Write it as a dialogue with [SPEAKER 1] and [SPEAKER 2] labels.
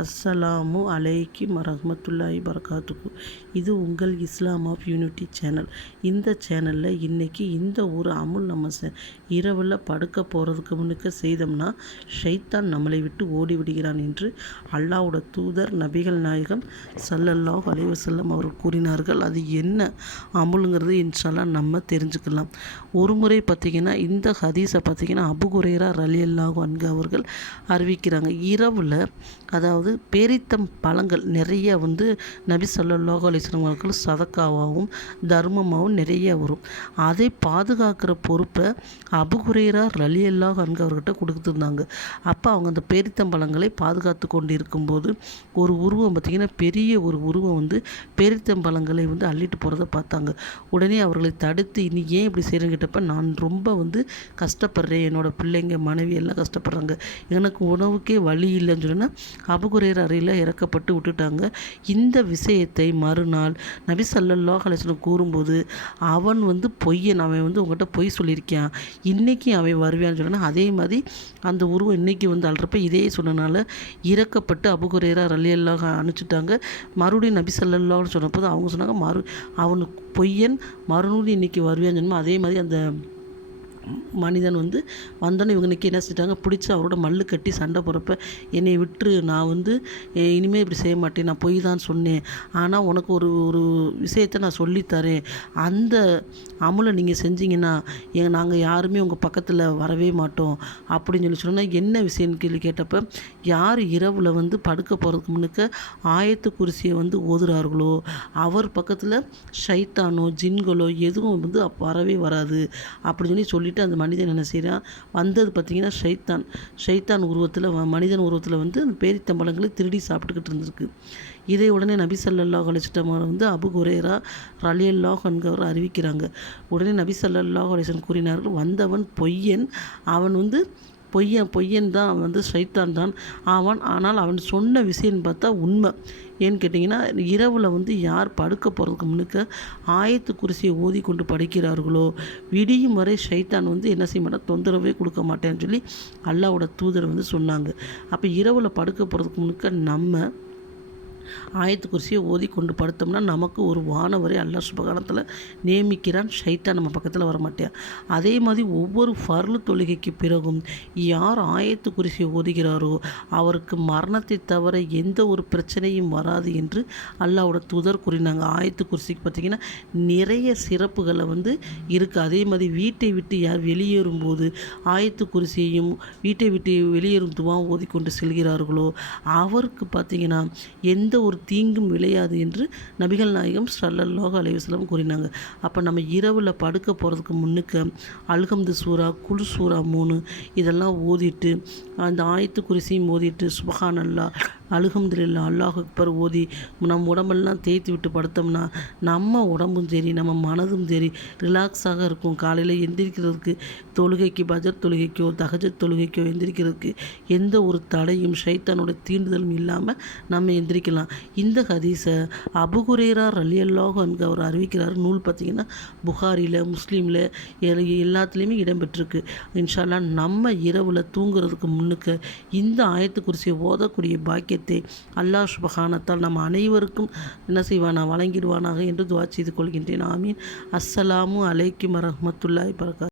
[SPEAKER 1] அஸ்ஸலாமு அலைக்கும் வரஹ்மத்துல்லாஹி பரகாத்துக்கு இது உங்கள் இஸ்லாம் ஆஃப் யூனிட்டி சேனல். இந்த சேனலில் இன்றைக்கி இந்த ஒரு அமுல் நம்ம இரவில் படுக்க போகிறதுக்கு முன்னுக்கு செய்தோம்னா ஷைத்தான் நம்மளை விட்டு ஓடி விடுகிறான் என்று அல்லாவோட தூதர் நபிகள் நாயகம் சல்லல்லாஹ் அலைவசல்லம் வஸல்லம் அவர்கள் கூறினார்கள். அது என்ன அமுலுங்கிறது இன்ஷால்லா நம்ம தெரிஞ்சுக்கலாம். ஒரு முறை பார்த்திங்கன்னா இந்த ஹதீஸை பார்த்திங்கன்னா அபு ரலி அல்லாஹு அன்கு அவர்கள் அறிவிக்கிறாங்க. இரவில் அதாவது பேரித்தம் பழங்கள் நிறைய வந்து நபி ஸல்லல்லாஹு அலைஹி சதக்காவாகவும் தர்மமாகவும் நிறைய வரும். அதை பாதுகாக்கிற பொறுப்பை அபு குரேரா ரலியல்லாஹு அன்கு அவர்கிட்ட கொடுத்துருந்தாங்க. அப்போ அவங்க அந்த பேரித்தம் பழங்களை பாதுகாத்து கொண்டு இருக்கும்போது ஒரு உருவம் பார்த்திங்கன்னா பெரிய ஒரு உருவம் வந்து பேரித்தம் பழங்களை வந்து அள்ளிட்டு போகிறத பார்த்தாங்க. உடனே அவர்களை தடுத்து இனி ஏன் இப்படி செய்கிறங்கிட்டப்ப நான் ரொம்ப வந்து கஷ்டப்படுறேன். என்னோட பிள்ளைங்க மனைவி எல்லாம் கஷ்டப்படுறாங்க. எனக்கு உணவுக்கே வழி இல்லைன்னு சொன்னா அபுகுரேர் அறையில் இறக்கப்பட்டு விட்டுட்டாங்க. இந்த விஷயத்தை மறுநாள் நபி சல்லல்லா அலைஹி கூறும்போது அவன் வந்து பொய்யன் அவன் வந்து உங்கள்கிட்ட பொய் சொல்லியிருக்கான். இன்றைக்கி அவன் வருவான்னு சொன்னா அதே மாதிரி அந்த உருவம் இன்றைக்கி வந்து அழுறப்ப இதே சொன்னனால இறக்கப்பட்டு அபுகுரேரா ரலியல்லாஹ் அனுப்பிச்சிட்டாங்க. மறுபடியும் நபி சல்லல்லான்னு சொன்னபோது அவங்க சொன்னாங்க மறு அவனுக்கு பொய்யன் மறுநூறு இன்றைக்கி வருவான்னு சொன்னோம் அதே மாதிரி அந்த மனிதன் வந்து வந்தோன்னே இவங்க என்ன செஞ்சிட்டாங்க? பிடிச்சி அவரோட மல்லு கட்டி சண்டை போடுறப்ப என்னை விட்டுரு நான் வந்து இனிமேல் இப்படி செய்ய மாட்டேன் நான் பொய் தான் சொன்னேன். ஆனால் உனக்கு ஒரு ஒரு விஷயத்தை நான் சொல்லித்தரேன். அந்த அமுலை நீங்கள் செஞ்சீங்கன்னா எ நாங்கள் யாருமே உங்கள் பக்கத்தில் வரவே மாட்டோம். அப்படின்னு சொல்லி சொன்னால் என்ன விஷயம்னு கேள்வி கேட்டப்ப யார் இரவில் வந்து படுக்க போகிறதுக்கு முன்னுக்கு ஆயத்து குருசியை வந்து ஓதுறார்களோ? அவர் பக்கத்தில் ஷைத்தானோ ஜின்களோ எதுவும் வந்து வரவே வராது. அப்படின்னு சொல்லி சொல்லிட்டு அந்த மனிதன் என்ன செய்கிறான் வந்தது பார்த்திங்கன்னா ஷைத்தான். ஷைத்தான் உருவத்தில் மனிதன் உருவத்தில் வந்து அந்த பேரித்தம்பழங்களை திருடி சாப்பிட்டுக்கிட்டு இருந்திருக்கு. இதை உடனே நபி ஸல்லல்லாஹு அலைஹி வந்து அபு குரேரா ரலியல்லாஹ் என்கிறவர் அறிவிக்கிறாங்க. உடனே நபி ஸல்லல்லாஹு அலைஹி கூறினார்கள் வந்தவன் பொய்யன். அவன் வந்து பொய்யன் பொய்யன் தான் அவன் வந்து ஷைத்தான் தான் ஆவான். ஆனால் அவன் சொன்ன விஷயம்னு பார்த்தா உண்மை. ஏன்னு கேட்டிங்கன்னா இரவில் வந்து யார் படுக்க போகிறதுக்கு முன்னுக்க ஆயத்து குருசியை ஓதி கொண்டு படிக்கிறார்களோ விடியும் வரை ஷைத்தான் வந்து என்ன செய்ய மாட்டான்? தொந்தரவே கொடுக்க மாட்டேன்னு சொல்லி அல்லாவோட தூதர் வந்து சொன்னாங்க. அப்போ இரவில் படுக்க போகிறதுக்கு முன்னுக்க நம்ம ஆயத்து குருசியை ஓதி கொண்டு படுத்தோம்னா நமக்கு ஒரு வானவரை அல்லாஹ் சுபகானத்தில் நியமிக்கிறான். ஷைத்தான் நம்ம பக்கத்தில் வர மாட்டேன் அதே மாதிரி ஒவ்வொரு ஃபர்லு தொழுகைக்கு பிறகும் யார் ஆயத்து குருசியை ஓதுகிறாரோ அவருக்கு மரணத்தை தவிர எந்த ஒரு பிரச்சனையும் வராது என்று அல்லாவோட தூதர் கூறினாங்க. ஆயத்து குருசிக்கு பார்த்திங்கன்னா நிறைய சிறப்புகளை வந்து இருக்குது அதே மாதிரி வீட்டை விட்டு யார் வெளியேறும்போது ஆயத்து குருசியையும் வீட்டை விட்டு வெளியேறும் துவா ஓதிக்கொண்டு செல்கிறார்களோ அவருக்கு பார்த்திங்கன்னா எந்த ஒரு தீங்கும் விளையாது என்று நபிகள் நாயகம் ஸல்லல்லாஹு அலைஹி கூறினாங்க. அப்போ நம்ம இரவில் படுக்க போகிறதுக்கு முன்னுக்கு அல்கம்து சூரா குல் சூரா மூணு இதெல்லாம் ஓதிட்டு அந்த ஆயத்து குரிசையும் ஓதிட்டு சுபஹான் அல்லா அல்ஹம்துலில்லா அல்லாஹ் அக்பர் ஓதி நம்ம உடம்பெல்லாம் தேய்த்து விட்டு படுத்தோம்னா நம்ம உடம்பும் சரி நம்ம மனதும் சரி ரிலாக்ஸாக இருக்கும். காலையில் எந்திரிக்கிறதுக்கு தொழுகைக்கு பஜர் தொழுகைக்கோ தகஜத் தொழுகைக்கோ எந்திரிக்கிறதுக்கு எந்த ஒரு தடையும் ஷைத்தானோட தீண்டுதலும் இல்லாமல் நம்ம எந்திரிக்கலாம். இந்த ஹதீஸை அபுகுரேரா ரலியல்லாஹு அன்கு அவர் அறிவிக்கிறார். நூல் பார்த்திங்கன்னா புகாரியில் முஸ்லீமில் எல்லாத்துலேயுமே இடம்பெற்றிருக்கு. இன்ஷால்லா நம்ம இரவில் தூங்குறதுக்கு முன்னுக்க இந்த ஆயத்து குறிச்சியை ஓதக்கூடிய பாக்கியத்தை அல்லாஹ் சுபஹானத்தால் நம்ம அனைவருக்கும் என்ன செய்வானா வழங்கிடுவானாக என்று துவா செய்து கொள்கின்றேன். ஆமீன். அஸ்ஸலாமு அலைக்கும் வரஹ்மத்துல்லாஹி பரகா